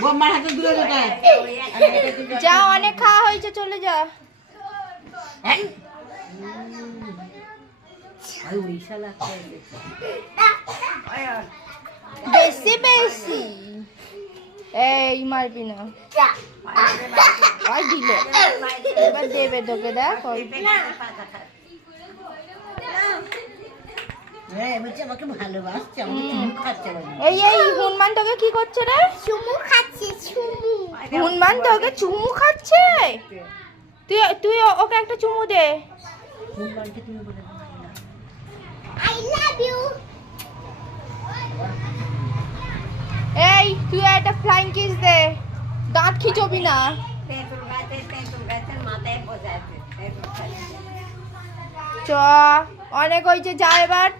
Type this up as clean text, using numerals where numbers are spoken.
বোমার হাতে দূরে যেতে যা, অনেক খাওয়া হয়েছে, চলে যা। বেশি বেশি এই মারবি না। দিল, এবার দেবে তোকে, দেখ। আমাকে ভালোবাসছে, আমাকে চুমু খাচ্ছে। এই এই হনুমান তোকে কি করছে রে? চুমু খাচ্ছে, চুমু। হনুমান তোকে চুমু খাচ্ছে। তুই তুই ওকে একটা চুমু দে। হনুমানকে তুমি বলে দাও আই লাভ ইউ। এই তুই একটা ফ্লাইং কিস দে, দাঁত খিচবি না। চ, অনেক হয়েছে, যা এবার।